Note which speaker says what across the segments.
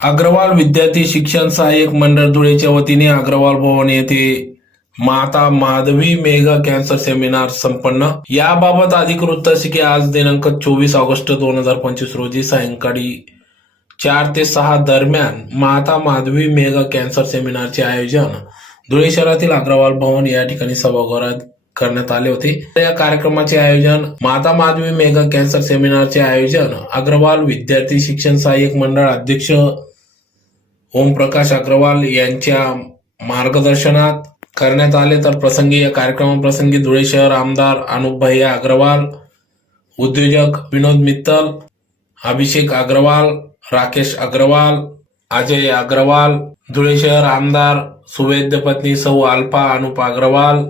Speaker 1: अग्रवाल विद्यार्थी शिक्षण सहाय्यक मंडळ धुळेच्या वतीने अग्रवाल भवन येथे माता माधवी मेगा कॅन्सर सेमिनार संपन्न. याबाबत अधिक वृत्त की आज दिनांक चोवीस ऑगस्ट दोन हजार पंचवीस रोजी सायंकाळी चार ते सहा दरम्यान माता माधवी मेगा कॅन्सर सेमिनारचे आयोजन धुळे शहरातील अग्रवाल भवन या ठिकाणी सभागृहात करण्यात आले होते. या कार्यक्रमाचे आयोजन माता माधवी मेगा कॅन्सर सेमिनारचे आयोजन अग्रवाल विद्यार्थी शिक्षण सहाय्यक मंडळ अध्यक्ष ओमप्रकाश अग्रवाल यांच्या मार्गदर्शनात करण्यात आले. तर प्रसंगी या कार्यक्रमाप्रसंगी धुळे शहर आमदार अनुप भैया अग्रवाल उद्योजक विनोद मित्तल अभिषेक अग्रवाल राकेश अग्रवाल अजय अग्रवाल धुळे शहर आमदार सुवेद्य पत्नी सौ अल्पा अनुप अग्रवाल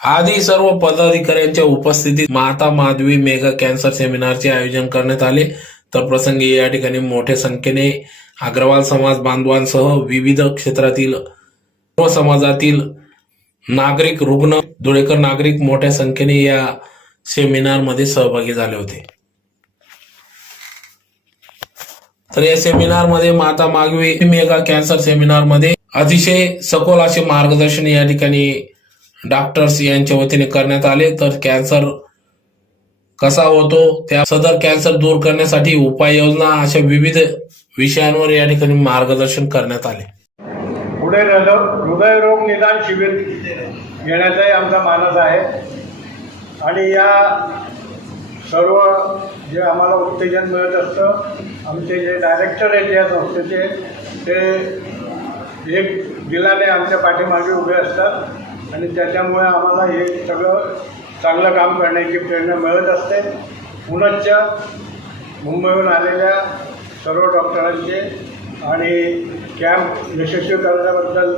Speaker 1: आदी सर्व पदाधिकाऱ्यांच्या उपस्थितीत माता माधवी मेगा कॅन्सर सेमिनारचे आयोजन करण्यात आले. तर प्रसंगी या ठिकाणी मोठ्या संख्येने अग्रवाल समाज बांधवांसह विविध क्षेत्रातील सर्व समाजातील नागरिक रुग्ण धुळेकर नागरिक मोठ्या संख्येने या सेमिनारमध्ये सहभागी झाले होते. तर या सेमिनारमध्ये माता मागवी मेगा कॅन्सर सेमिनारमध्ये अतिशय सखोल असे मार्गदर्शन या ठिकाणी डॉक्टर्स यांच्या वतीने करण्यात आले तर कॅन्सर कसा होतो त्या सदर कॅन्सर दूर करण्यासाठी उपाययोजना अशा विविध विषयांवर या ठिकाणी मार्गदर्शन करण्यात आले.
Speaker 2: पुढे राहिलं. हृदयरोग निदान शिबिर घेण्याचाही आमचा मानस आहे. आणि या सर्व जे आम्हाला उत्तेजन मिळत असतं आमचे जे डायरेक्टर आहेत या संस्थेचे ते एक दिलाने आमच्या पाठीमागे उभे असतात. आणि त्याच्यामुळे आम्हाला हे सगळं चांगलं काम करण्याची प्रेरणा मिळत असते. पुनश्च मुंबईहून आलेल्या सर्व डॉक्टरांचे आणि कॅम्प यशस्वी करण्याबद्दल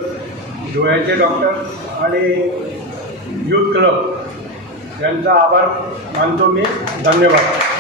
Speaker 2: डोळ्याचे डॉक्टर आणि यूथ क्लब यांचा आभार मानतो मी. धन्यवाद.